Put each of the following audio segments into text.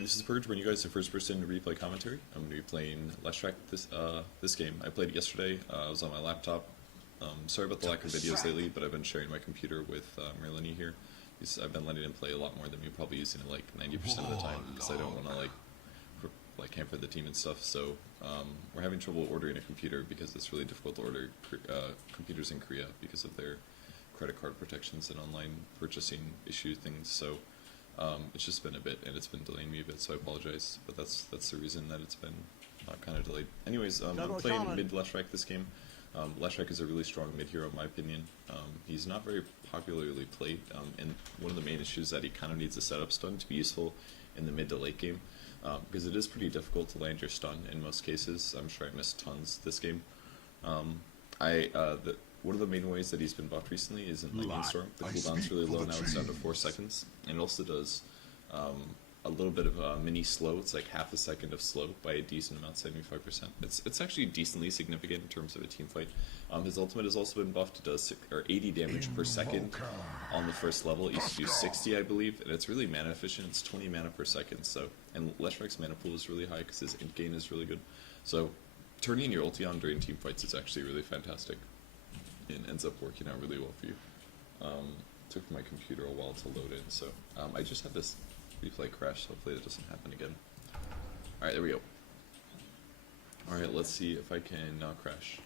anyway, this is Purge. When you guys the first person to replay commentary, I'm going to be playing Leshrac this game. I played it yesterday. I was on my laptop. Sorry about the lack of videos lately, but I've been sharing my computer with Merlini here. I've been letting him play a lot more than me, probably using it like 90% of the time because I don't want to like hamper the team and stuff. So we're having trouble ordering a computer because it's really difficult to order computers in Korea because of their credit card protections and online purchasing issue things. So it's just been a bit, and it's been delaying me a bit, so I apologize, but that's the reason that it's been kind of delayed. Anyways, I'm playing mid Leshrac this game. Leshrac is a really strong mid hero in my opinion. He's not very popularly played, and one of the main issues is that he kind of needs a setup stun to be useful in the mid to late game, because it is pretty difficult to land your stun in most cases. I'm sure I missed tons this game. One of the main ways that he's been buffed recently is in Lightning Storm. The cooldown's really low now, it's down to 4 seconds. And it also does a little bit of a mini slow. It's like half a second of slow by a decent amount, 75%. It's actually decently significant in terms of a team fight. His ultimate has also been buffed. It does 80 damage per second on the first level. It used to do 60, I believe, and it's really mana efficient. It's 20 mana per second. So, and Leshrac's mana pool is really high because his int gain is really good. So turning your ulti on during team fights is actually really fantastic. And ends up working out really well for you. Took my computer a while to load in, so I just had this replay crash, so hopefully that doesn't happen again. Alright, there we go. Alright, let's see if I can not crash.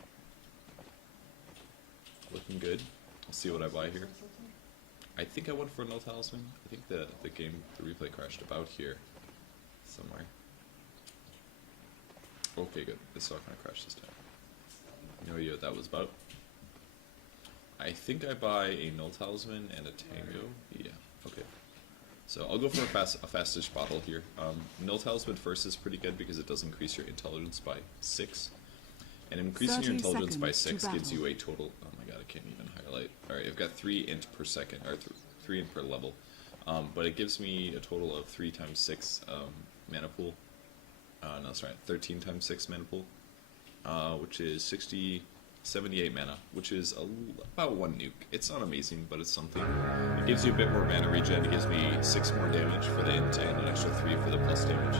Looking good. I'll see what I buy here. I think I went for no talisman. I think the replay crashed about here somewhere. Okay, good. It's not going to crash this time. No idea what that was about. I think I buy a null talisman and a tango. Yeah, okay. So I'll go for a fastish bottle here. Null talisman first is pretty good because it does increase your intelligence by 6. And increasing your intelligence by 6 gives you a total... Oh my god, I can't even highlight. Alright, I've got 3 int per second, or 3 int per level. But it gives me a total of 3 times 6 mana pool. No, sorry, 13 times 6 mana pool. Which is 78 mana, which is about 1 nuke. It's not amazing, but it's something. It gives you a bit more mana regen. It gives me 6 more damage for the int and an extra 3 for the plus damage.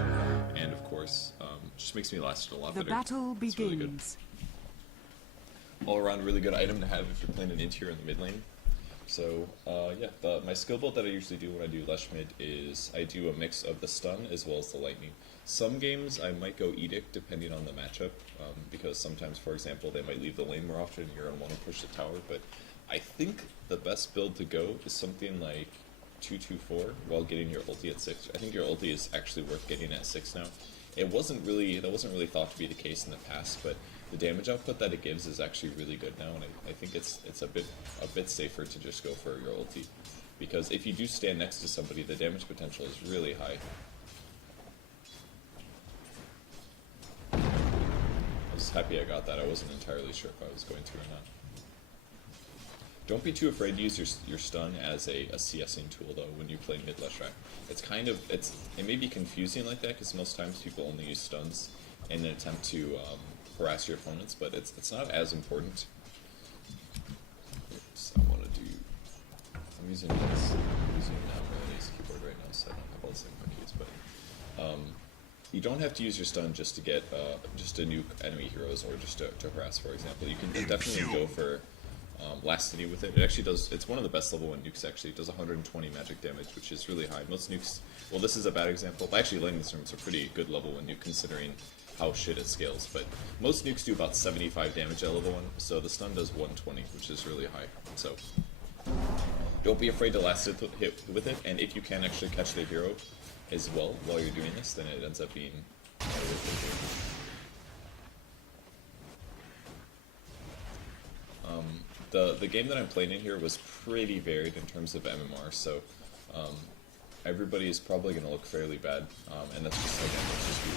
And of course, just makes me last a lot better. The battle begins. Really good. All around, really good item to have if you're playing an int here in the mid lane. So yeah, my skill build that I usually do when I do Lesh mid is I do a mix of the stun as well as the lightning. Some games I might go Edict depending on the matchup, because sometimes, for example, they might leave the lane more often and you're going to want to push the tower, but I think the best build to go is something like 2-2-4 while getting your ulti at 6. I think your ulti is actually worth getting at 6 now. That wasn't really thought to be the case in the past, but the damage output that it gives is actually really good now, and I think it's a bit safer to just go for your ulti, because if you do stand next to somebody, the damage potential is really high. I was happy I got that. I wasn't entirely sure if I was going to or not. Don't be too afraid to use your stun as a CSing tool though when you play mid Leshrac. It may be confusing like that because most times people only use stuns in an attempt to harass your opponents, but it's not as important. Oops, I'm using Merlini's keyboard right now, so I don't have all the same hotkeys, but you don't have to use your stun just to get just to nuke enemy heroes or just to harass, for example. You can definitely go for Last City with it. It actually does, it's one of the best level 1 nukes actually. It does 120 magic damage, which is really high. Most nukes, well this is a bad example, but actually Lightning Storm's a pretty good level 1 nuke considering how shit it scales, but most nukes do about 75 damage at level 1, so the stun does 120, which is really high. So don't be afraid to last hit with it, and if you can actually catch the hero as well while you're doing this, then it ends up being the game that I'm playing in here was pretty varied in terms of MMR, so everybody is probably going to look fairly bad, and that's just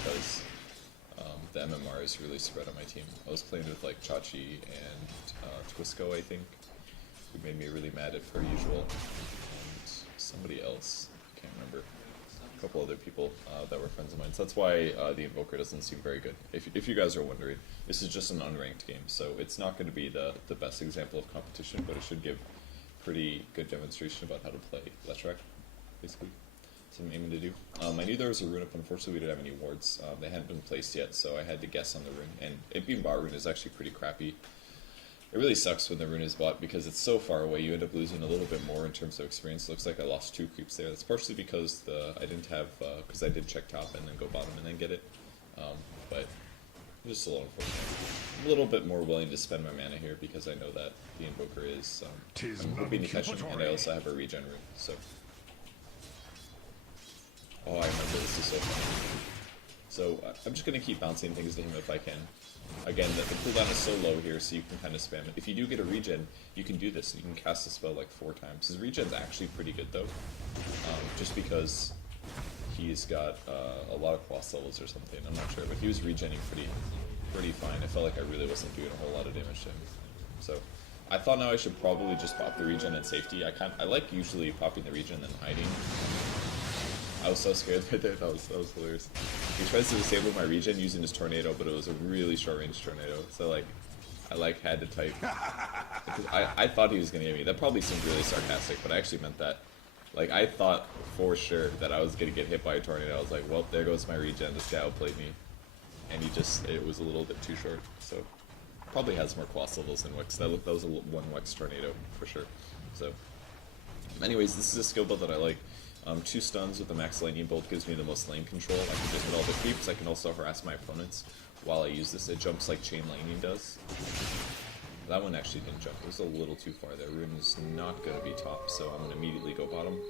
because the MMR is really spread on my team. I was playing with like Chachi and Twisco, I think, who made me really mad at per usual, and somebody else, I can't remember. A couple other people that were friends of mine. So that's why the Invoker doesn't seem very good. If you guys are wondering, this is just an unranked game, so it's not going to be the best example of competition, but it should give pretty good demonstration about how to play Leshrac, basically. I'm aiming to do. I knew there was a rune up. Unfortunately, we didn't have any wards. They hadn't been placed yet, so I had to guess on the rune. And it being bot rune is actually pretty crappy. It really sucks when the rune is bot because it's so far away. You end up losing a little bit more in terms of experience. It looks like I lost 2 creeps there. That's partially because I didn't have because I did check top and then go bottom and then get it. But just a little unfortunate. I'm a little bit more willing to spend my mana here because I know that the Invoker is I'm hoping to catch him, and I also have a regen rune. So, oh, I remember this is so funny. So I'm just gonna keep bouncing things to him if I can. Again, the cooldown is so low here, so you can kind of spam it. If you do get a regen, you can do this. You can cast the spell like 4 times. His regen's actually pretty good though, just because he's got a lot of cross levels or something. I'm not sure, but he was regenning pretty fine. I felt like I really wasn't doing a whole lot of damage to him. So I thought now I should probably just pop the regen at safety. I like usually popping the regen and then hiding. I was so scared right there. That was hilarious. He tries to disable my regen using his tornado, but it was a really short range tornado. So I had to type. I thought he was gonna get me. That probably seemed really sarcastic, but I actually meant that. Like I thought for sure that I was gonna get hit by a tornado. I was like, well, there goes my regen. This guy outplayed me, and it was a little bit too short. So probably has more quas levels than Wix. That was a 1 Wix tornado for sure. So, anyways, this is a skill build that I like. 2 stuns with the max lightning bolt gives me the most lane control. I can just hit all the creeps. I can also harass my opponents while I use this. It jumps like chain lightning does. That one actually didn't jump. It was a little too far there. Rune is not going to be top, so I'm going to immediately go bottom.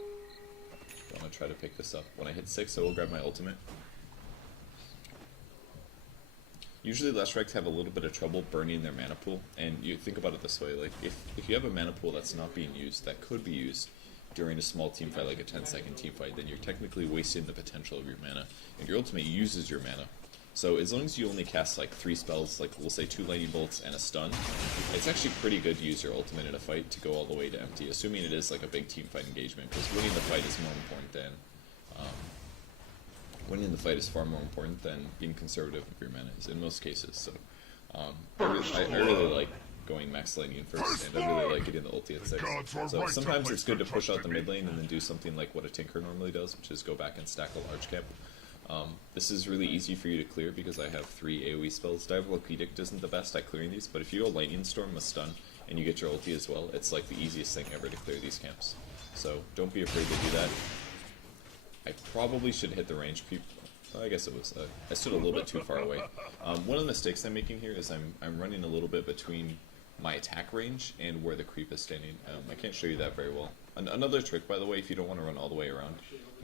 I want to try to pick this up. When I hit 6, I will grab my ultimate. Usually Leshrac have a little bit of trouble burning their mana pool, and you think about it this way, like if you have a mana pool that's not being used, that could be used during a small team fight, like a 10-second team fight, then you're technically wasting the potential of your mana, and your ultimate uses your mana. So as long as you only cast like 3 spells, like we'll say 2 lightning bolts and a stun, it's actually pretty good to use your ultimate in a fight to go all the way to empty, assuming it is like a big team fight engagement, because winning the fight is more important than winning the fight is far more important than being conservative with your mana in most cases. So I really like going max lightning first, and I really like getting the ulti at 6. So sometimes it's good to push out the mid lane and then do something like what a Tinker normally does, which is go back and stack a large cap. This is really easy for you to clear because I have 3 AoE spells. Diabolic Edict isn't the best at clearing these, but if you go Lightning Storm with stun and you get your ulti as well, it's like the easiest thing ever to clear these camps. So don't be afraid to do that. I probably should hit the range creep. I guess it was. I stood a little bit too far away. One of the mistakes I'm making here is I'm running a little bit between my attack range and where the creep is standing. I can't show you that very well. Another trick, by the way, if you don't want to run all the way around,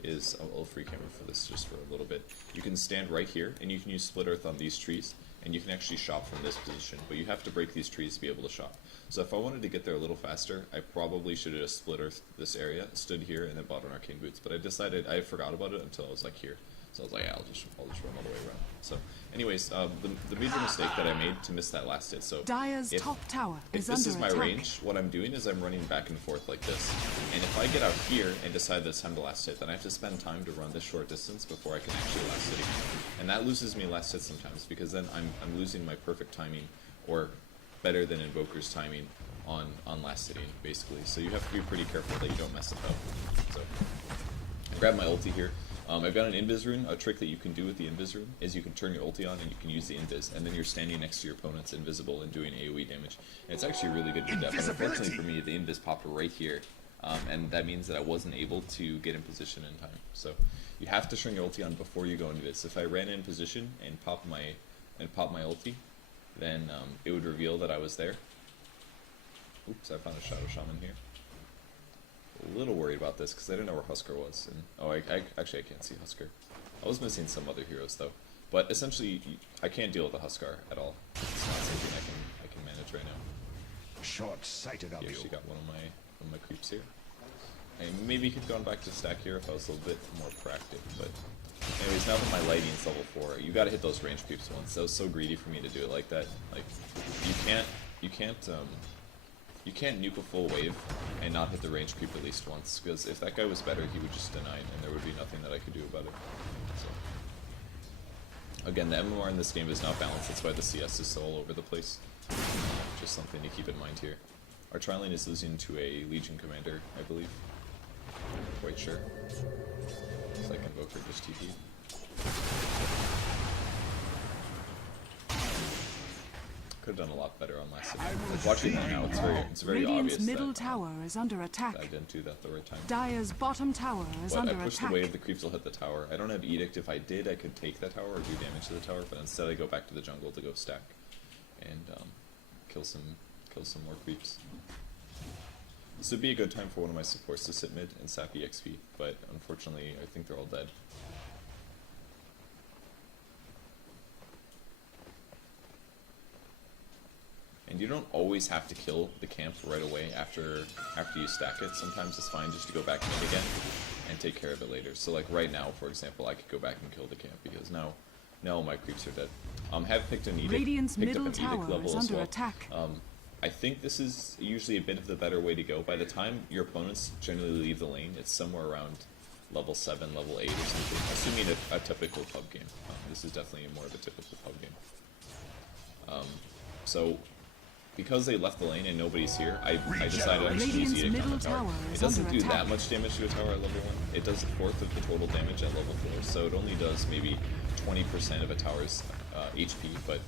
is I'll free camera for this just for a little bit. You can stand right here, and you can use Split Earth on these trees, and you can actually shop from this position, but you have to break these trees to be able to shop. So if I wanted to get there a little faster, I probably should have just Split Earth this area, stood here, and then bought an Arcane Boots, but I decided I forgot about it until I was like here. So I was like, yeah, I'll just run all the way around. So, anyways, the major mistake that I made to miss that last hit. So, Dire's top tower if this is my range, what I'm doing is I'm running back and forth like this. And if I get out here and decide that it's time to last hit, then I have to spend time to run this short distance before I can actually last hit again. And that loses me last hit sometimes because then I'm losing my perfect timing, or better than Invoker's timing on last hitting, basically. So you have to be pretty careful that you don't mess it up. So, I grab my ulti here. I've got an Invis rune. A trick that you can do with the Invis rune is you can turn your ulti on and you can use the Invis, and then you're standing next to your opponents invisible and doing AoE damage. And it's actually really good to do that, but unfortunately for me, the Invis popped right here, and that means that I wasn't able to get in position in time. So you have to turn your ulti on before you go into this. If I ran in position and popped my ulti, then it would reveal that I was there. Oops, I found a Shadow Shaman here. A little worried about this because I didn't know where Husker was, and actually I can't see Husker. I was missing some other heroes though, but essentially I can't deal with the Husker at all. It's not something I can manage right now. Short-sighted of He you. actually got one of my creeps here. And maybe he could gone back to stack here if I was a little bit more proactive. But anyways, now that my lighting's level 4, you gotta hit those range creeps once. That was so greedy for me to do it like that. Like you can't nuke a full wave and not hit the range creep at least once, because if that guy was better, he would just deny it, and there would be nothing that I could do about it. So, again, the MMR in this game is not balanced, that's why the CS is so all over the place. Just something to keep in mind here. Our tri-lane is losing to a Legion commander, I believe. I'm not quite sure. So I can Invoker just TP. Could have done a lot better on last time. Watching that now, it's very Radiant's obvious middle that, tower is under attack. I didn't do that the right time. Dire's bottom tower is But under I pushed attack. the wave, the creeps will hit the tower. I don't have Edict. If I did, I could take that tower or do damage to the tower, but instead I go back to the jungle to go stack and kill some more creeps. This would be a good time for one of my supports to sit mid and sap EXP, but unfortunately I think they're all dead. And you don't always have to kill the camp right away after you stack it. Sometimes it's fine just to go back mid again and take care of it later. So like right now, for example, I could go back and kill the camp because now all my creeps are dead. Have picked an Edict, Radiant's picked up middle an Edict tower level is as under well. attack. I think this is usually a bit of the better way to go. By the time your opponents generally leave the lane, it's somewhere around level 7, level 8 or something, assuming a typical pub game. This is definitely more of a typical pub game. So, because they left the lane and nobody's here, I decided I should use Edict on the tower. It doesn't do that much damage to a tower at level 1. It does a fourth of the total damage at level 4, so it only does maybe 20% of a tower's HP, but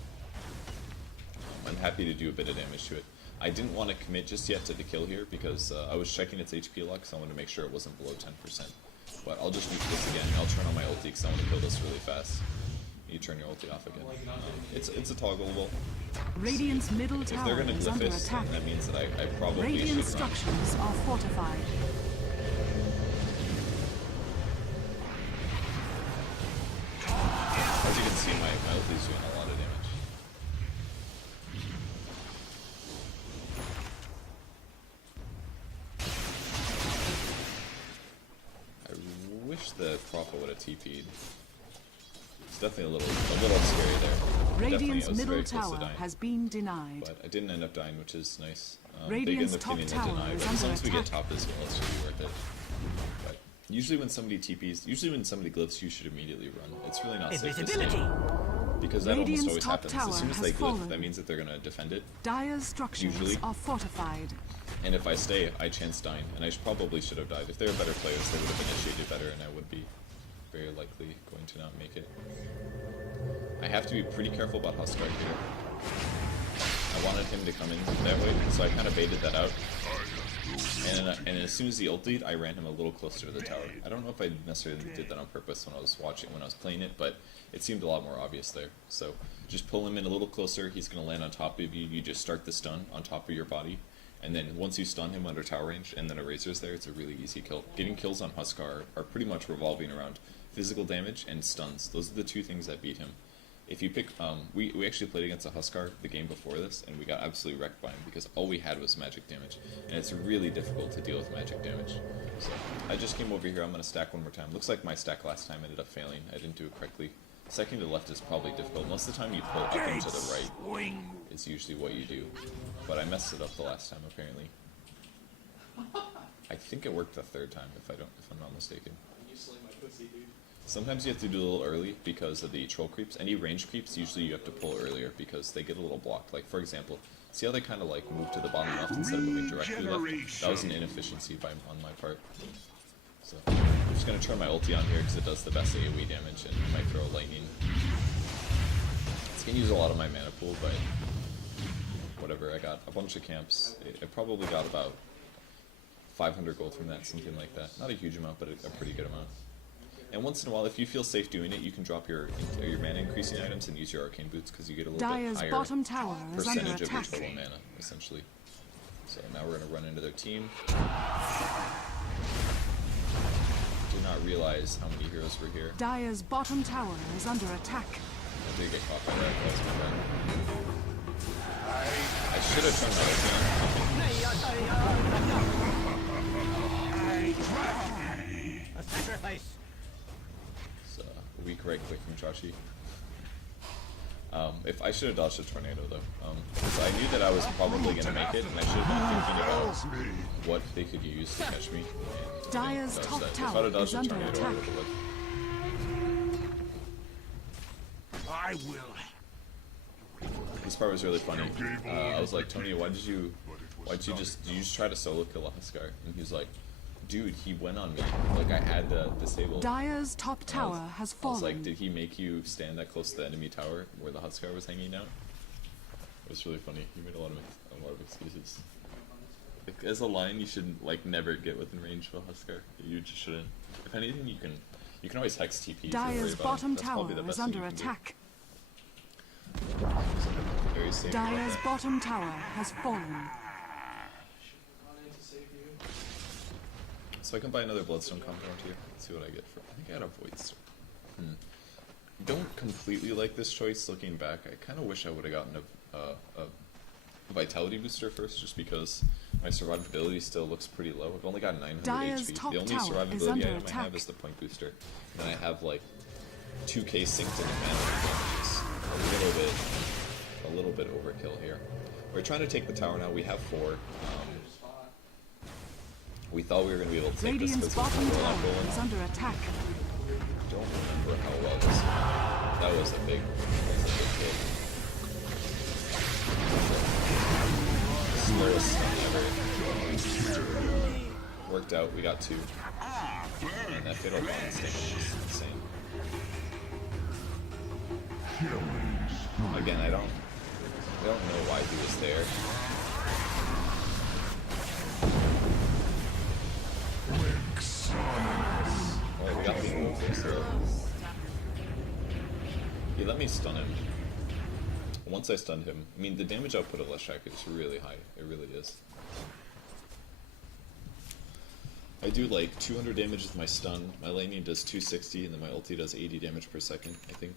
I'm happy to do a bit of damage to it. I didn't want to commit just yet to the kill here because I was checking its HP luck, so I wanted to make sure it wasn't below 10%. But I'll just use this again, and I'll turn on my ulti because I want to kill this really fast. You turn your ulti off again. It's a toggleable. Radiant's middle If they're tower going to is under glyphis, attack. that means that I probably Radiant should run. structures are fortified. As you can see, my ulti is doing a lot of damage. I wish the Prophet would have TP'd. It's definitely a little scary there. Radiant's I was middle very close to tower dying, has been denied. but I didn't end up dying, which is nice. Radiant's they top end up tower getting the deny, is but as long under as we get attack. top this game, it should be worth it. But usually when somebody TPs, usually when somebody glyphs, you should immediately run. It's really not safe to stay. Because that Radiant's almost always top happens. tower As soon as has they glyph, fallen. that means that they're going to defend it. Dire's structures Usually. are fortified. And if I stay, I chance dying. And I probably should have died. If they were better players, they would have initiated better, and I would be very likely going to not make it. I have to be pretty careful about Huskar here. I wanted him to come in that way, so I kind of baited that out. And as soon as he ultied, I ran him a little closer to the tower. I don't know if I necessarily did that on purpose when I was playing it, but it seemed a lot more obvious there. So just pull him in a little closer. He's going to land on top of you. You just start the stun on top of your body, and then once you stun him under tower range, and then a Razor's there, it's a really easy kill. Getting kills on Huskar are pretty much revolving around physical damage and stuns. Those are the two things that beat him. If you pick, we actually played against a Huskar the game before this, and we got absolutely wrecked by him because all we had was magic damage, and it's really difficult to deal with magic damage. So I just came over here. I'm going to stack one more time. Looks like my stack last time ended up failing. I didn't do it correctly. Second to the left is probably difficult. Most of the time you pull up and to the right is usually what you do, but I messed it up the last time apparently. I think it worked the third time if I'm not mistaken. Sometimes you have to do a little early because of the troll creeps. Any range creeps, usually you have to pull earlier because they get a little blocked. Like, for example, see how they kind of like move to the bottom left instead of moving directly left? That was an inefficiency on my part. So, I'm just going to turn my ulti on here because it does the best AoE damage and I might throw a lightning. It's going to use a lot of my mana pool, but whatever. I got a bunch of camps. I probably got about 500 gold from that, something like that. Not a huge amount, but a pretty good amount. And once in a while, if you feel safe doing it, you can drop your mana increasing items and use your arcane boots because you get a little Dire's bit higher bottom tower is under percentage of your attack. total mana, essentially. So now we're going to run into their team. Do not realize how many heroes were here. Dire's bottom tower is under attack. I did get caught by that. That was my bad. I should have turned my ulti on. A sacrifice. It's a weak right click from Chachi. If I should have dodged a tornado though, because I knew that I was probably gonna make it, and I should have been thinking about what they could use to catch me. And Dire's dodge top that. If tower I'd have dodged is a under tornado, I attack. would've lived. I will. This part was really funny. I was like, Tony, did you just try to solo kill a Huskar? And he was like, dude, he went on me. Like, I had to disable. Dire's top tower has I was like, fallen. did he make you stand that close to the enemy tower where the Huskar was hanging out? It was really funny. He made a lot of excuses. Like, as a line, you should like never get within range of a Huskar. You just shouldn't. If anything, you can always hex TP. If you're worried Dire's about bottom him. That's tower probably the is best thing under you can do. attack. Very safe about Dire's that. bottom tower has fallen. So I can buy another Bloodstone compound here. Let's see what I get for. I think I had a Void. Don't completely like this choice. Looking back, I kind of wish I would have gotten a Vitality booster first, just because my survivability still looks pretty low. I've only got 900 Dire's HP. top The only tower is survivability under item I attack. have is the point booster, and then I have like 2k synced in mana, which is a little bit overkill here. We're trying to take the tower now. We have 4. We thought we were going to be able to take this Radiant's because bottom we're tower going. is under attack. Don't remember how well this. That was a big hit. Slowest stun ever. Worked out. We got 2. And that fatal bond sting is insane. Again, I don't know why he was there. Oh, we got the move there, so he let me stun him. Once I stunned him, I mean, the damage output of Leshrac is really high. It really is. I do like 200 damage with my stun. My lightning does 260, and then my ulti does 80 damage per second. I think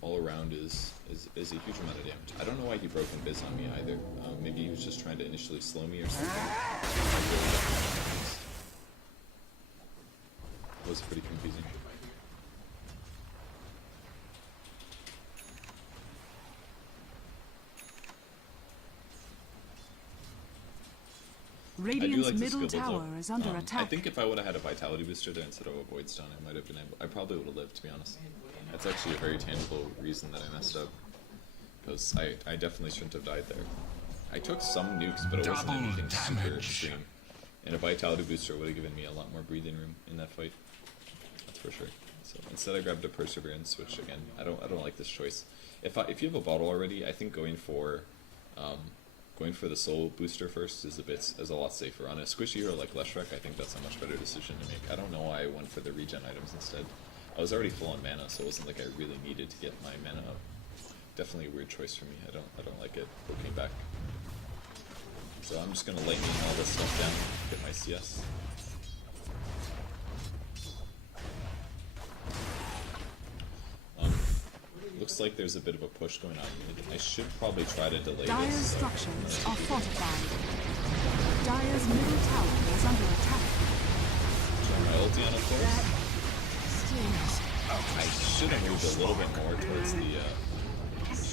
all around is a huge amount of damage. I don't know why he broke Invis on me either. Maybe he was just trying to initially slow me or something. It was pretty confusing. Radiant's like this middle skill build tower up. is under I attack. think if I would have had a Vitality booster there instead of a Void Stun, I might have been able. I probably would have lived, to be honest. That's actually a very tangible reason that I messed up, because I definitely shouldn't have died there. I took some nukes, but it wasn't Double anything super damage. extreme. And a Vitality booster would have given me a lot more breathing room in that fight. That's for sure. So instead, I grabbed a Perseverance, which again, I don't like this choice. If you have a bottle already, I think going for the soul booster first is a lot safer. On a squishy hero like Leshrac, I think that's a much better decision to make. I don't know why I went for the regen items instead. I was already full on mana, so it wasn't like I really needed to get my mana up. Definitely a weird choice for me. I don't like it looking back. So I'm just gonna lightning all this stuff down, get my CS. Looks like there's a bit of a push going on. I should probably try to delay Dire's this. structures are fortified. Dire's middle tower is under attack. Turn my ulti on, of course. I should have moved a little bit more towards the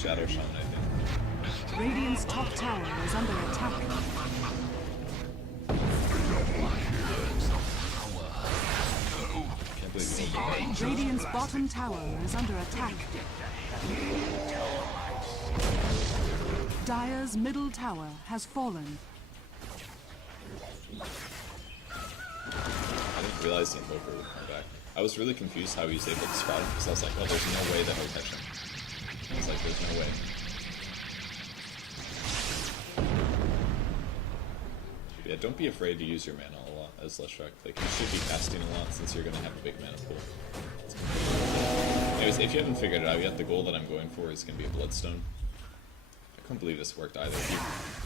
Shadow Shaman, I think. Radiant's top tower is under attack. Can't believe you don't get Radiant's bottom tower is under attack. Dire's middle tower has fallen. I didn't realize the Invoker would come back. I was really confused how he was able to spot him, because I was like, oh, there's no way that he'll catch him. I was like, there's no way. Yeah, don't be afraid to use your mana a lot as Leshrac. Like, you should be casting a lot since you're going to have a big mana pool. Anyways, if you haven't figured it out yet, the goal that I'm going for is going to be a Bloodstone. I couldn't believe this worked either.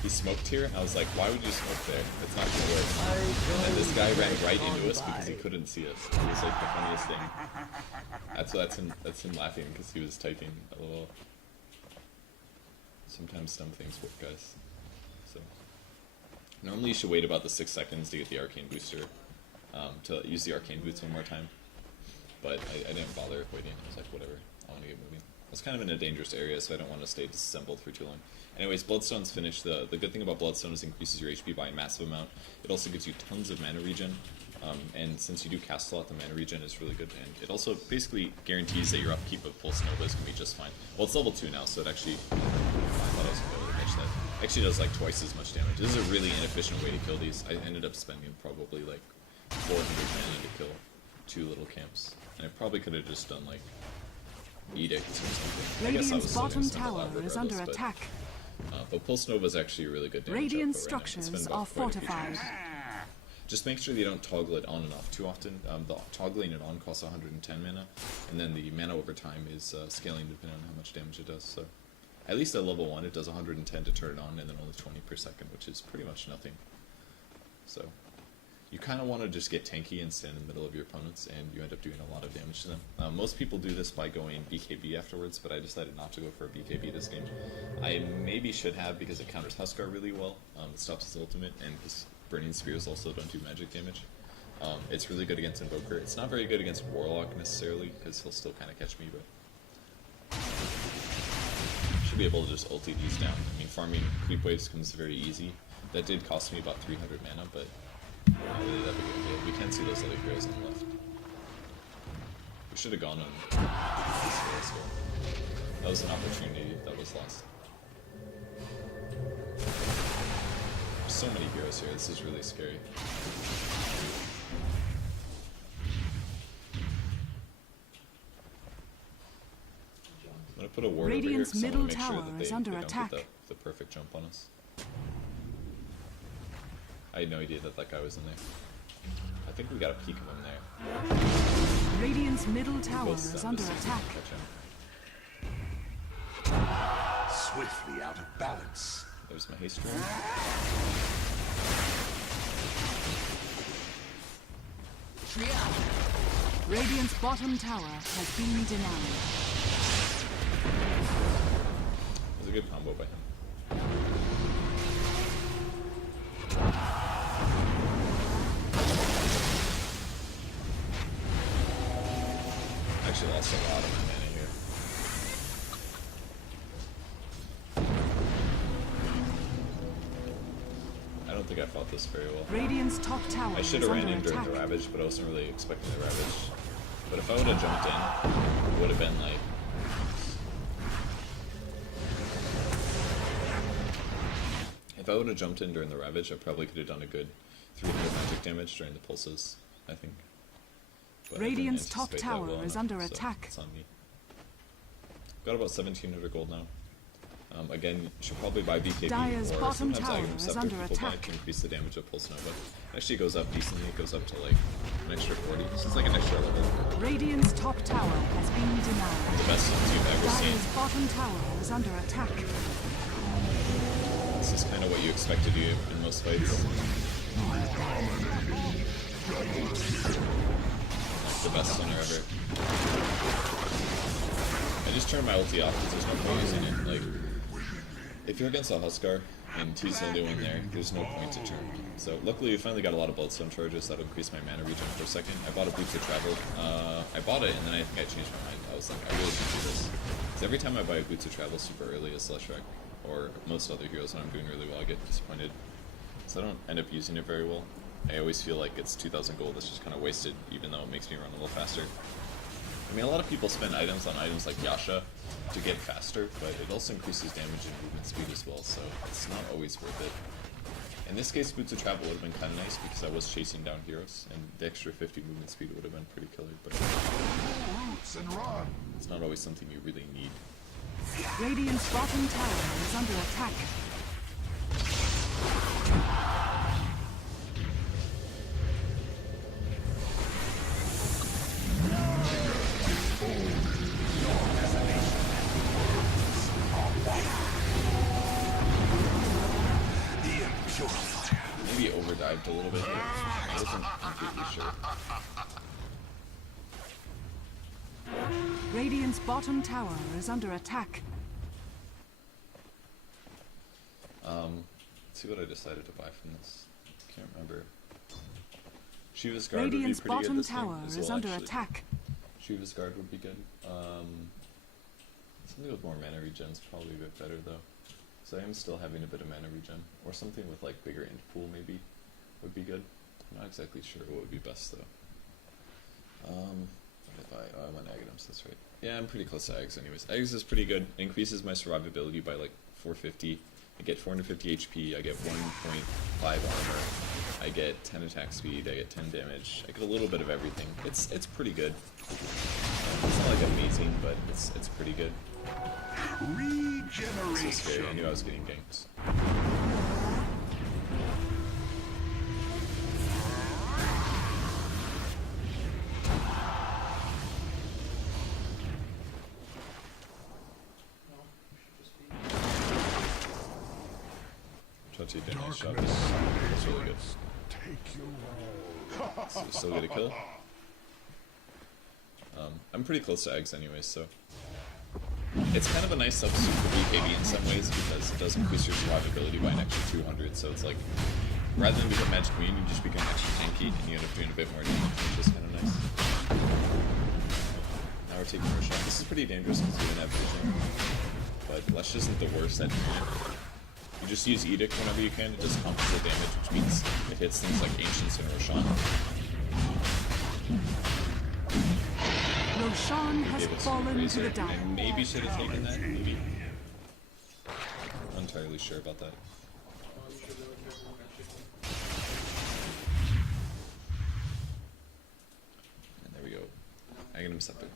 He smoked here, and I was like, why would you smoke there? It's not going to work. And this guy ran right into us because he couldn't see us. It was like the funniest thing. That's him laughing because he was typing LOL. Sometimes dumb things work, guys. So normally you should wait about the 6 seconds to get the Arcane Booster, to use the Arcane Boots one more time. But I didn't bother waiting. I was like, whatever, I want to get moving. I was kind of in a dangerous area, so I don't want to stay disassembled for too long. Anyways, Bloodstone's finished. The good thing about Bloodstone is it increases your HP by a massive amount. It also gives you tons of mana regen, and since you do cast a lot, the mana regen is really good. And it also basically guarantees that your upkeep of Pulse Nova is going to be just fine. Well, it's level 2 now, so it actually... I thought I was going to be able to catch that. Actually does like twice as much damage. This is a really inefficient way to kill these. I ended up spending probably like 400 mana to kill 2 little camps. And I probably could have just done like Edict or something. I guess I was Radiant's still bottom gonna spend a tower lot is under regardless, attack. but Pulse Nova is actually a really good damage Radiant output right now. It's been structures about are quite a few fortified. times. Just make sure that you don't toggle it on and off too often. The toggling it on costs 110 mana, and then the mana over time is scaling depending on how much damage it does. So, at least at level 1 it does 110 to turn it on, and then only 20 per second, which is pretty much nothing. So, you kind of want to just get tanky and stand in the middle of your opponents, and you end up doing a lot of damage to them. Most people do this by going BKB afterwards, but I decided not to go for a BKB this game. I maybe should have, because it counters Huskar really well. It stops his ultimate, and his Burning Spears also don't do magic damage. It's really good against Invoker. It's not very good against Warlock necessarily, because he'll still kind of catch me, but should be able to just ulti these down. I mean, farming creep waves comes very easy. That did cost me about 300 mana, but not really that big of a deal. We can see those other heroes on the left. We should have gone on this hero as well. That was an opportunity that was lost. There's so many heroes here, this is really scary. I'm gonna put a ward Radiant's over here middle because I want to tower make is sure under that they attack. don't get the perfect jump on us. I had no idea that that guy was in there. I think we got a peek of him there. Radiant's middle tower Both is down under to 60 attack. to catch him. Swiftly out of balance. There's my haste ring. Radiant's bottom tower has been denied. It was a good combo by him. Actually lost a lot of my mana here. I don't think I fought this very well. Radiant's top tower I is should have ran under in during attack. the Ravage, but I wasn't really expecting the Ravage. But if I would have jumped in, it would have been like... If I would have jumped in during the Ravage, I probably could have done a good 300 magic damage during the pulses, I think. But I didn't Radiant's top anticipate that tower well is enough, under so attack. It's on me. Got about 1700 gold now. Again, you should probably buy BKB Dire's or bottom sometimes tower Item is Scepter under people buy attack. to increase the damage of Pulse Nova. It actually goes up decently, it goes up to like an extra 40. So it's like an extra level. Radiant's top tower has been denied. The best things you've ever seen. Dire's bottom tower is under attack. This is kind of what you expect to do in most fights. Like the best center ever. I just turned my ulti off because there's no point using it. Like, if you're against a Huskar and he's the only one there, there's no point to turn. So luckily we finally got a lot of Bloodstone charges that'll increase my mana regen for a second. I bought a Boots of Travel. I bought it and then I think I changed my mind. I was like, I really should do this. Because every time I buy a Boots of Travel super early as Leshrac, or most other heroes when I'm doing really well, I get disappointed. So I don't end up using it very well. I always feel like it's 2,000 gold that's just kind of wasted, even though it makes me run a little faster. I mean, a lot of people spend items on items like Yasha to get faster, but it also increases damage and movement speed as well, so it's not always worth it. In this case, Boots of Travel would have been kind of nice because I was chasing down heroes, and the extra 50 movement speed would have been pretty killer, but Roots and run. it's not always something you really need. Radiant's bottom tower is under attack. Maybe it overdived a little bit. I wasn't completely sure. Radiant's bottom tower is under attack. Let's see what I decided to buy from this. Can't remember. Shiva's Guard Radiant's would be pretty good bottom this game tower as is well, under actually. attack. Shiva's Guard would be good. Something with more mana regen's probably a bit better though. So I am still having a bit of mana regen. Or something with like bigger int pool maybe would be good. I'm not exactly sure what would be best though. What did I buy? Oh, I went Aghanim's, that's right. Yeah, I'm pretty close to Ags anyways. Ags is pretty good. It increases my survivability by like 450. I get 450 HP, I get 1.5 armor. I get 10 attack speed, I get 10 damage, I get a little bit of everything. It's pretty good. It's not like amazing, but it's pretty good. Regeneration. It's so scary. I knew I was getting ganked. Touchy did a nice job. That's really good. Take you all. So still get a kill. I'm pretty close to eggs anyways, so it's kind of a nice substitute for BKB in some ways because it does increase your survivability by an extra 200. So it's like rather than become magic immune, you just become extra tanky and you end up doing a bit more damage, which is kind of nice. Now we're taking our shot. This is pretty dangerous because we didn't have vision, but Lesh isn't the worst at doing it. You just use Edict whenever you can. It does composite damage, which means it hits things like Ancients and Roshan. Roshan has fallen to the I dire. maybe should have taken that. Maybe. I'm entirely sure about that. And there we go. Aghanim Scepter.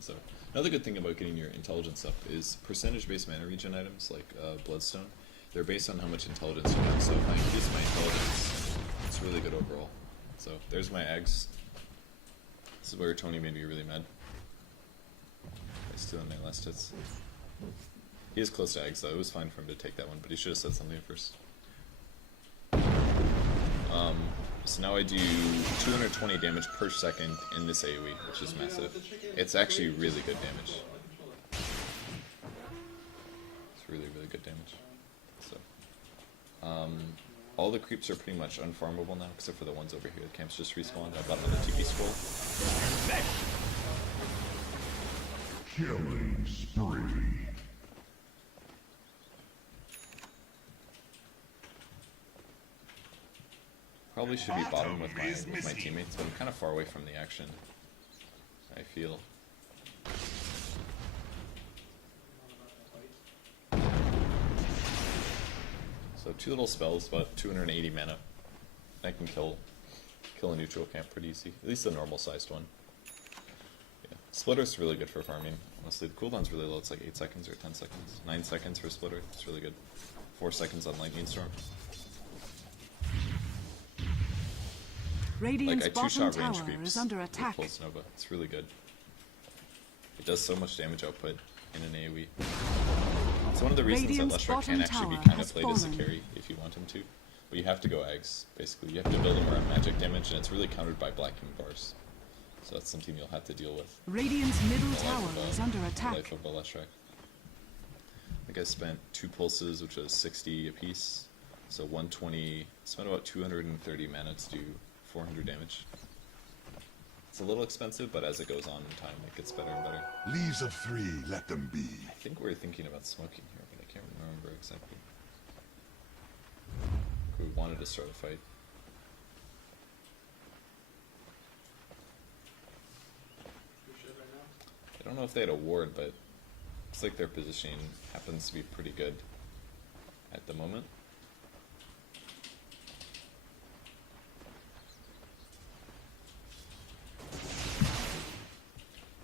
So, another good thing about getting your intelligence up is percentage-based mana regen items like Bloodstone. They're based on how much intelligence you have. So if I increase my intelligence, it's really good overall. So there's my eggs. This is where Tony made me really mad. He's stealing my last hits. He is close to eggs though. It was fine for him to take that one, but he should have said something first. So now I do 220 damage per second in this AoE, which is massive. It's actually really good damage. It's really, really good damage. So, all the creeps are pretty much unfarmable now, except for the ones over here. The camps just respawned. I bought another TP scroll. Killing spree. Probably should be bottom with my teammates, but I'm kind of far away from the action, I feel. So 2 little spells, about 280 mana. I can kill a neutral camp pretty easy, at least a normal sized one. Yeah. Splitter's really good for farming, honestly. The cooldown's really low, it's like 8 seconds or 10 seconds. 9 seconds for Splitter, it's really good. 4 seconds on Lightning Storm. Radiant's Like, I bottom two-shot range tower creeps is under with attack. Pulse Nova. It's really good. It does so much damage output in an AoE. It's one of the reasons that Radiant's Leshrac can bottom actually be tower kind of has played as a fallen. carry if you want him to. But you have to go eggs, basically. You have to build him around magic damage, and it's really countered by Black King bars. So that's something you'll have to deal with. Radiant's middle The life tower of, is under the attack. life of a Leshrac. I think I spent 2 pulses, which was 60 apiece. So 120, spent about 230 mana to do 400 damage. It's a little expensive, but as it goes on in time, it gets better and better. Leaves of 3, let them be. I think we're thinking about smoking here, but I can't remember exactly. We wanted to start a fight. I don't know if they had a ward, but looks like their positioning happens to be pretty good at the moment.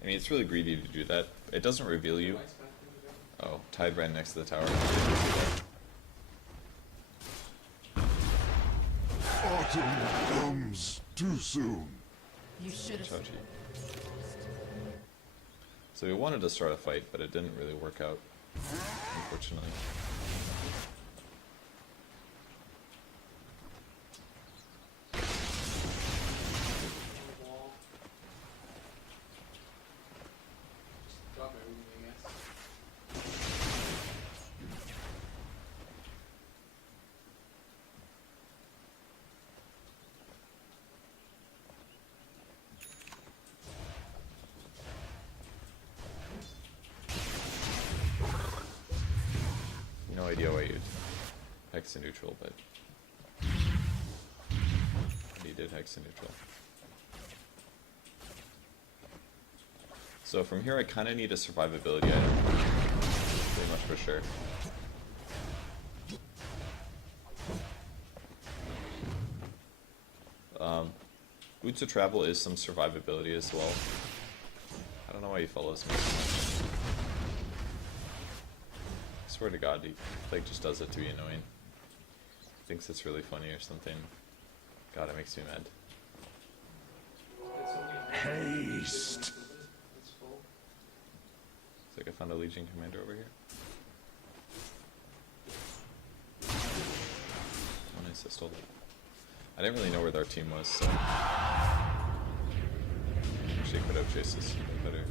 I mean, it's really greedy to do that. It doesn't reveal you. Oh, Tide ran next to the tower. Autumn comes too soon. You should have. Chachi. So we wanted to start a fight, but it didn't really work out, unfortunately. No idea why you'd hex in neutral, but he did hex in neutral. So from here I kind of need a survivability item, pretty much for sure. Boots of Travel is some survivability as well. I don't know why he follows me. I swear to God, he like just does it to be annoying. Thinks it's really funny or something. God, it makes me mad. Haste. It's like I found a Legion Commander over here. Oh nice, I stole that. I didn't really know where their team was, so... Actually could have chased this a bit better.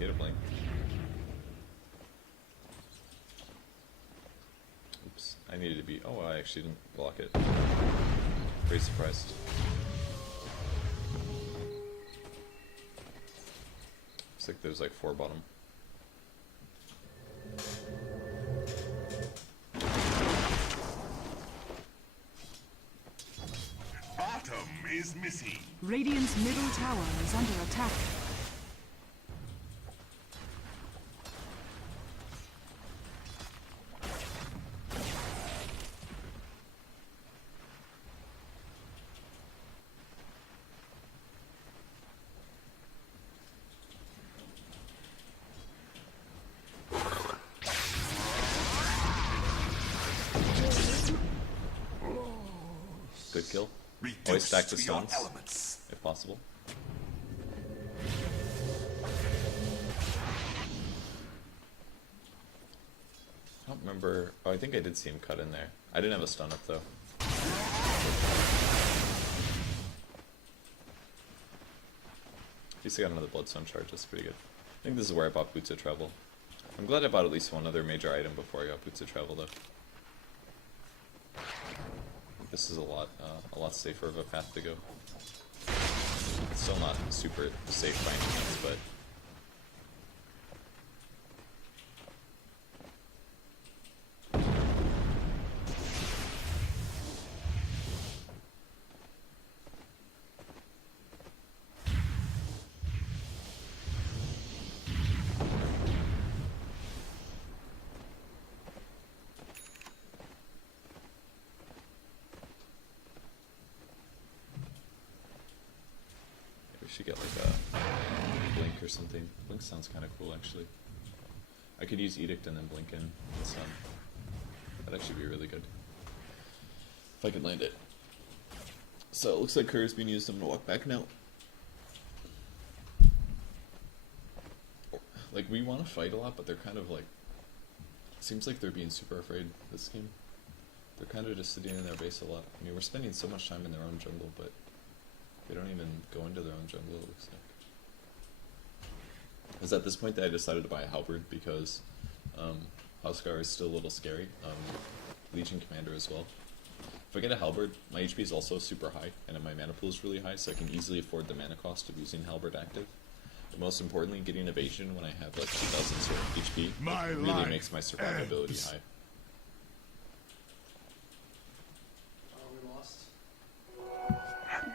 Hit a blink. Oops, I needed to be... Oh, I actually didn't block it. Very surprised. Looks like there's like 4 bottom. Bottom is missing. Radiant's middle tower is under attack. Good kill. Reduced Always stack the to your stuns, elements. if possible. I don't remember... Oh, I think I did see him cut in there. I didn't have a stun up, though. At least I got another Bloodstone charge, that's pretty good. I think this is where I bought Boots of Travel. I'm glad I bought at least one other major item before I got Boots of Travel, though. This is a lot safer of a path to go. It's still not super safe by any means, but... We should get like a blink or something. Blink sounds kind of cool, actually. I could use Edict and then blink in the sun. That'd actually be really good. If I could land it. So it looks like Kerr's being used. I'm gonna walk back now. Like, we want to fight a lot, but they're kind of like... Seems like they're being super afraid this game. They're kind of just sitting in their base a lot. I mean, we're spending so much time in their own jungle, but... They don't even go into their own jungle, it looks like. It was at this point that I decided to buy a halberd because Houseguard is still a little scary. Legion Commander as well. If I get a halberd, my HP is also super high, and my mana pool is really high, so I can easily afford the mana cost of using halberd active. But most importantly, getting evasion when I have like 2,000 sort of HP really makes my survivability high.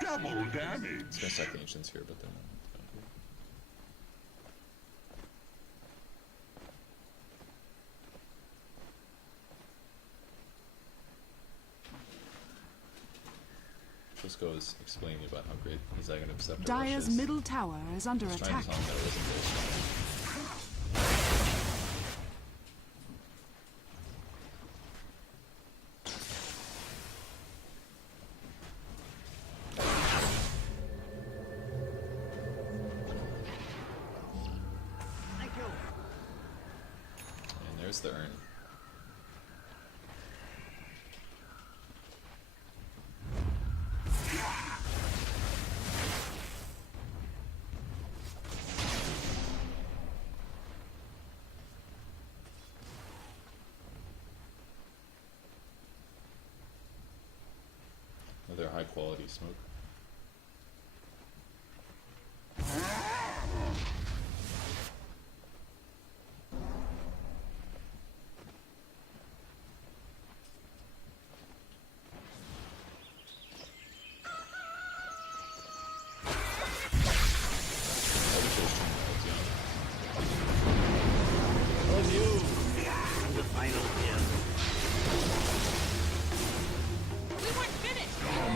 Double It's damage. gonna stack the ancients here, but then Fusco is explaining about how great his Aghanim Scepter Dire's is. middle tower is under Trying attack. to tell him that it wasn't very strong. And there's the urn. Another high quality smoke. We weren't finished!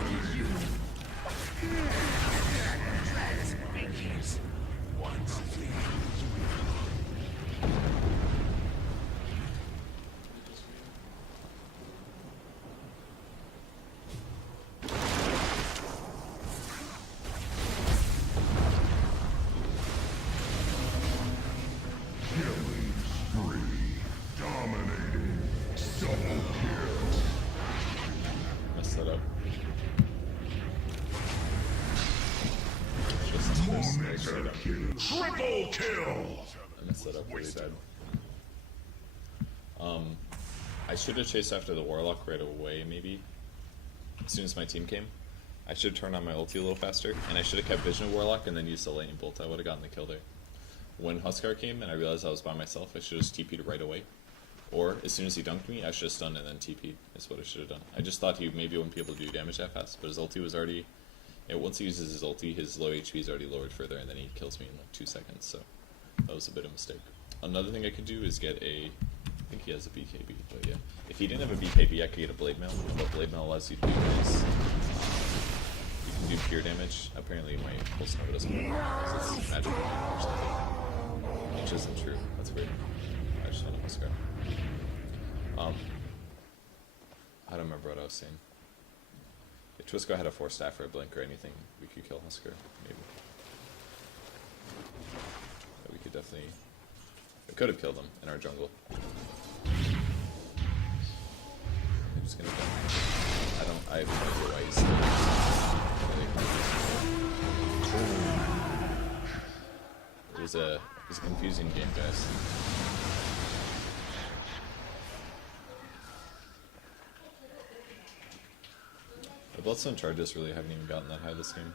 first. I should've done. Triple kill! I messed that up really bad. I should have chased after the Warlock right away, maybe. As soon as my team came. I should have turned on my ulti a little faster, and I should have kept Vision of Warlock and then used the Lightning Bolt. I would have gotten the kill there. When Huskar came and I realized I was by myself, I should have just TP'd right away. Or, as soon as he dunked me, I should have stunned and then TP'd, is what I should have done. I just thought he maybe wouldn't be able to do damage that fast, but his ulti was already... Yeah, once he uses his ulti, his low HP is already lowered further, and then he kills me in like 2 seconds, so that was a bit of a mistake. Another thing I could do is get a... I think he has a BKB, but yeah. If he didn't have a BKB, I could get a Blade Mail. What Blade Mail allows you to do is... you can do pure damage. Apparently my Pulse Nova doesn't work, because it's magical or something. Which isn't true. That's weird. I just want to Huskar. I don't remember what I was saying. If Twisco had a 4-staff or a blink or anything, we could kill Huskar, maybe. But we could definitely... We could have killed him in our jungle. I'm just gonna go. I have no idea why he's still... It was a confusing game, guys. The Bloodstone charges really haven't even gotten that high this game.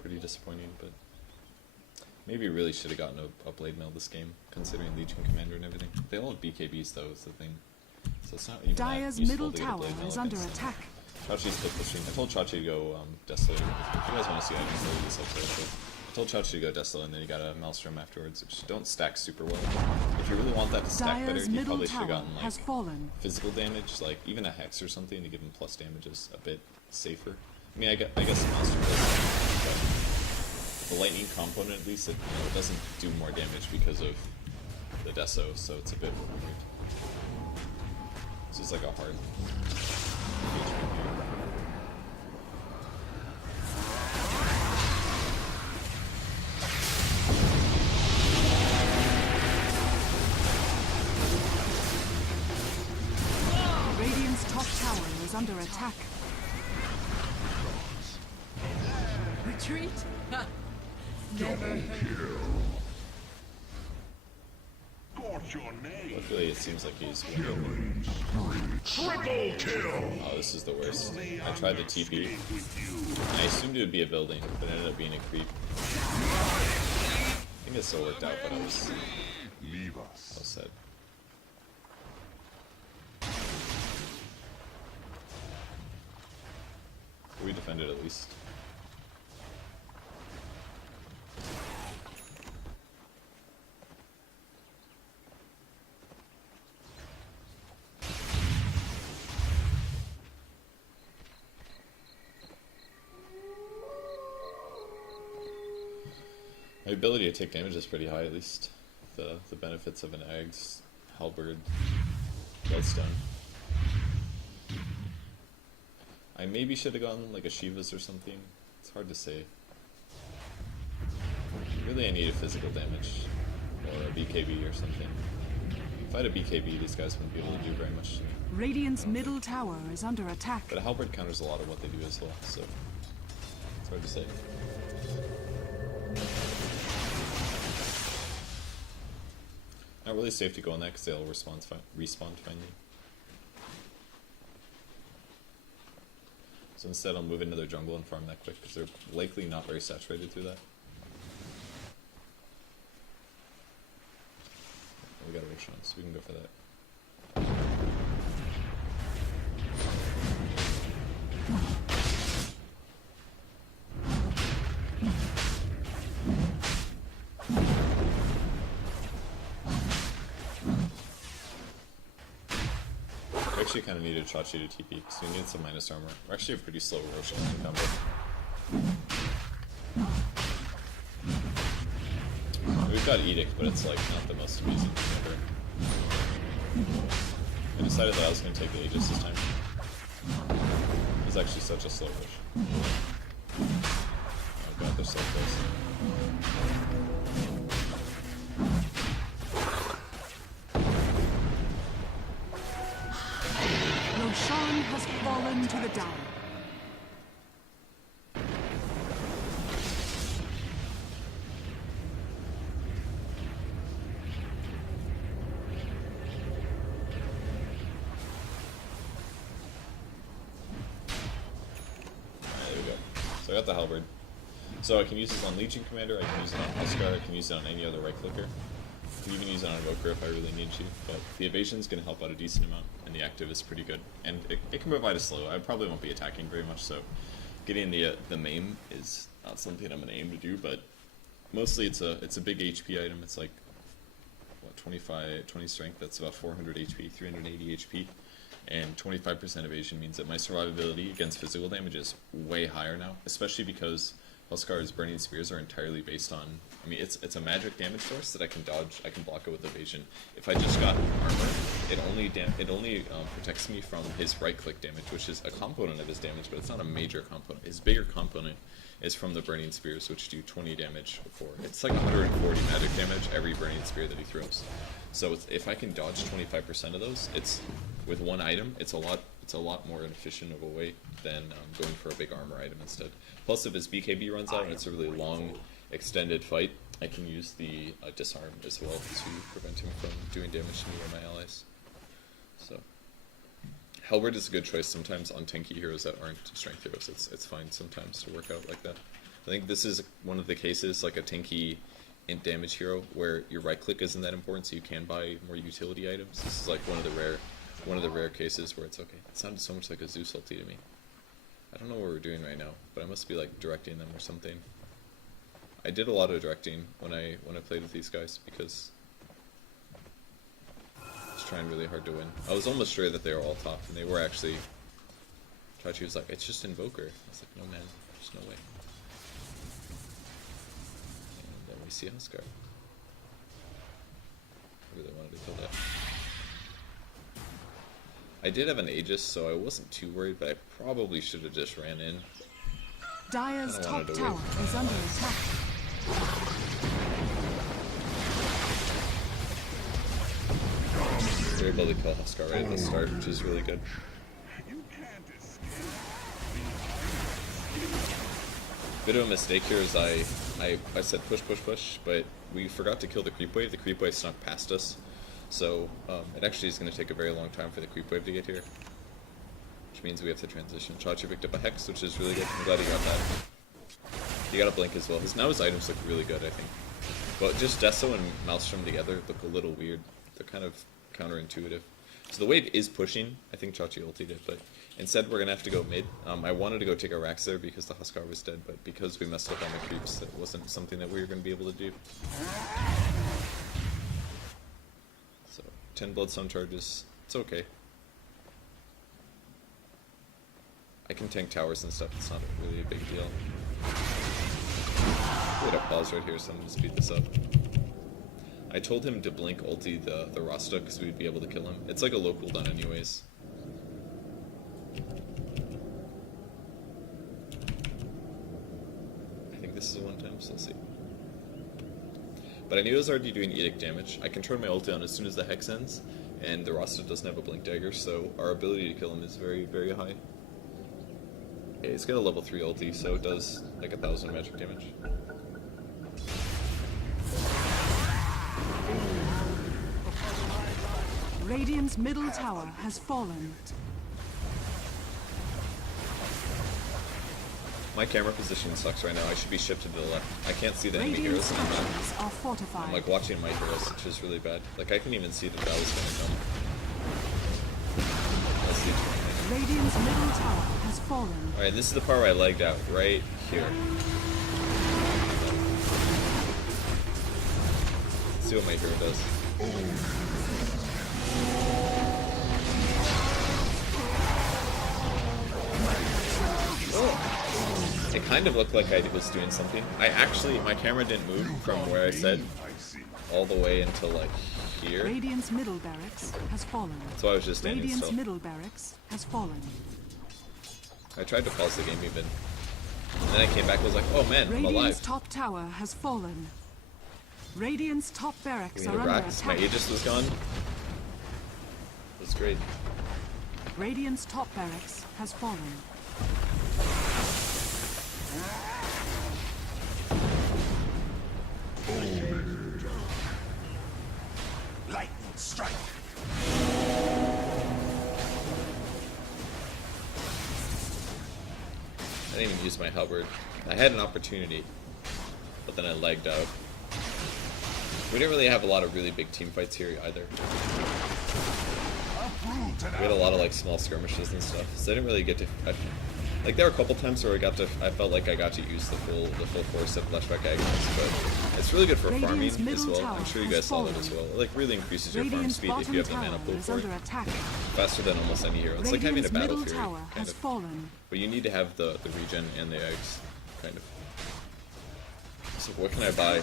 Pretty disappointing, but maybe really should have gotten a Blade Mail this game, considering Legion Commander and everything. They all have BKBs though, is the thing. So it's not even Dire's that useful middle to get a tower Blade Mail is under against them. attack. Chachi's split the stream. I told Chachi to go Desolate. If you guys want to see that, I can tell you this episode. I told Chachi to go Desolate, and then he got a Maelstrom afterwards, which don't stack super well. If you really want that to stack better, Dire's you middle probably should have tower gotten has like fallen. physical damage, like even a Hex or something to give him plus damage is a bit safer. I mean, I guess the Maelstrom does, but the lightning component at least, it doesn't do more damage because of the Deso, so it's a bit weird. This is like a hard engagement here. Radiant's top tower is under attack. Retreat? Never. Got your name. Luckily, it seems like he's winning. Triple kill! Oh, this is the worst. I tried the TP, and I assumed it would be a building, but it ended up being a creep. I think it still worked out, but I was Leave us. sad. We defended at least. My ability to take damage is pretty high, at least. The benefits of an Aghs, Halberd, Bloodstone. I maybe should have gone like a Shiva's or something. It's hard to say. Really, I needed physical damage or a BKB or something. If I had a BKB, these guys wouldn't be able to do very much. Radiant's middle tower is under attack. But a Halberd counters a lot of what they do as well, so it's hard to say. Not really safe to go on that because they'll respawn finally. So instead I'll move into their jungle and farm that quick because they're likely not very saturated through that. We got a Roshan, so we can go for that. We actually kind of needed Chachi to TP because we needed some minus armor. We're actually a pretty slow Roshan in combo. We've got Edict, but it's like not the most amazing thing ever. I decided that I was going to take the Aegis this time. He's actually such a slow push. Oh god, they're so close. Roshan has fallen to the Dire. So I got the halberd. So I can use this on Legion Commander, I can use it on Huskar, I can use it on any other right clicker. I can even use it on Evoker if I really need to, but the evasion is going to help out a decent amount, and the active is pretty good. And it can provide a slow. I probably won't be attacking very much, so getting the maim is not something I'm going to aim to do, but mostly it's a big HP item. It's like, what, 20 strength, that's about 400 HP, 380 HP. And 25% evasion means that my survivability against physical damage is way higher now, especially because Huskar's Burning Spears are entirely based on, I mean, it's a magic damage source that I can dodge, I can block it with evasion. If I just got armor, it only protects me from his right-click damage, which is a component of his damage, but it's not a major component. His bigger component is from the Burning Spears, which do 20 damage for, it's like 140 magic damage every Burning Spear that he throws. So if I can dodge 25% of those, it's, with one item, it's a lot more efficient of a way than going for a big armor item instead. Plus, if his BKB runs out and it's a really long, extended fight, I can use the disarm as well to prevent him from doing damage to me or my allies. So, Halberd is a good choice sometimes on tanky heroes that aren't strength heroes. It's fine sometimes to work out like that. I think this is one of the cases, like a tanky int damage hero, where your right click isn't that important, so you can buy more utility items. This is like one of the rare cases where it's okay. It sounded so much like a Zeus ulti to me. I don't know what we're doing right now, but I must be like directing them or something. I did a lot of directing when I played with these guys because I was trying really hard to win. I was almost sure that they were all top, and they were actually. Chachi was like, "It's just Invoker." I was like, "No man, there's no way." And then we see Huskar. I really wanted to kill that. I did have an Aegis, so I wasn't too worried, but I probably should have just ran in. Dire's top tower is under attack. We were able to kill Huskar right at the start, which is really good. Bit of a mistake here is I said push, push, push, but we forgot to kill the creep wave. The creep wave snuck past us. So, it actually is going to take a very long time for the creep wave to get here. Which means we have to transition. Chachi picked up a Hex, which is really good. I'm glad he got that. He got a Blink as well. Now his items look really good, I think. But just Deso and Maelstrom together look a little weird. They're kind of counterintuitive. So the wave is pushing. I think Chachi ultied it, but instead we're going to have to go mid. I wanted to go take a Rax there because the Huskar was dead, but because we messed up on the creeps, that wasn't something that we were going to be able to do. 10 Bloodstone charges, it's okay. I can tank towers and stuff, it's not really a big deal. We had a pause right here, so I'm going to speed this up. I told him to blink ulti the Rasta because we'd be able to kill him. It's like a low cooldown anyways. I think this is a one-time, so let's see. But I knew it was already doing Edict damage. I can turn my ulti on as soon as the Hex ends, and the Rasta doesn't have a Blink Dagger, so our ability to kill him is very, very high. Okay, it's got a level 3 ulti, so it does like 1,000 magic damage. Radiant's middle tower has fallen. My camera position sucks right now. I should be shifted to the left. I can't see the enemy heroes. Structures are fortified. I'm like watching my heroes, which is really bad. Like I couldn't even see that was gonna come. Let's see. Radiant's middle tower has fallen. Alright, this is the part where I lagged out, right here. Let's see what my hero does. Oh. It kind of looked like I was doing something. My camera didn't move from where I said all the way until like here. Radiant's middle barracks has fallen. So I was just standing Radiant's still. middle barracks has fallen. I tried to pause the game even. And then I came back and was like, oh man, I'm alive. Radiant's top tower has fallen. Radiant's top barracks We are need a under Rax. My attack. Aegis was gone. It was great. Radiant's top barracks has fallen. Lightning strike. I didn't even didn't use my halberd. I had an opportunity, but then I lagged out. We didn't really have a lot of really big team fights here either. We had a lot of like small skirmishes and stuff, so I didn't really get to. Like there were a couple times where I felt like I got to use the full force of Leshrac Agnes, but it's really good for Radiant's farming as middle well. I'm tower sure you has guys saw that fallen. as well. It like really increases your farm Radiant's speed if you have the bottom mana tower pool is for it. under attack. Faster than almost any hero. It's like having a Radiant's battle middle fury, tower kind has of. fallen. But you need to have the regen and the eggs, kind of. So what can I buy?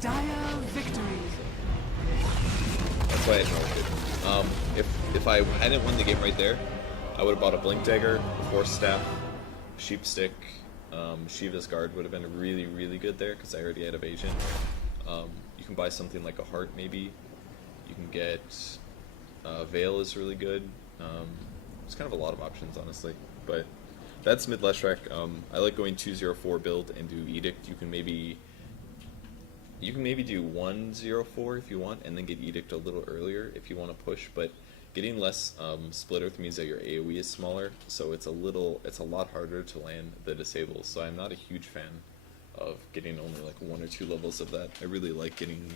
Dire victory. That's why I ignored it. If I hadn't won the game right there, I would have bought a Blink Dagger, a Force Staff, Sheep Stick, Shiva's Guard would have been really, really good there because I already had Evasion. You can buy something like a Heart maybe. You can get Veil is really good. There's kind of a lot of options honestly, but that's mid Leshrac. I like going 204 build and do Edict. You can maybe do 104 if you want, and then get Edict a little earlier if you want to push. But getting less Split Earth means that your AoE is smaller, so it's a lot harder to land the disables. So I'm not a huge fan of getting only like 1 or 2 levels of that. I really like getting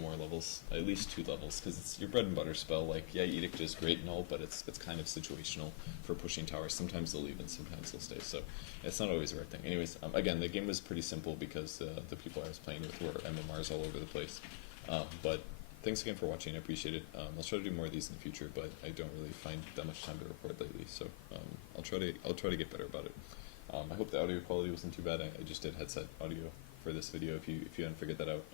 more levels, at least 2 levels, because it's your bread and butter spell. Like, yeah, Edict is great and all, but it's kind of situational for pushing towers. Sometimes they'll leave and sometimes they'll stay, so it's not always the right thing. Anyways, again, the game was pretty simple because the people I was playing with were MMRs all over the place. But thanks again for watching, I appreciate it. I'll try to do more of these in the future, but I don't really find that much time to record lately, so I'll try to get better about it. I hope the audio quality wasn't too bad. I just did headset audio for this video if you haven't figured that out.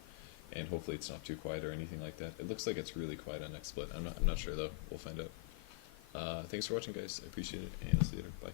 And hopefully it's not too quiet or anything like that. It looks like it's really quiet on XSplit. I'm not sure though. We'll find out. Thanks for watching, guys. I appreciate it, and I'll see you later. Bye.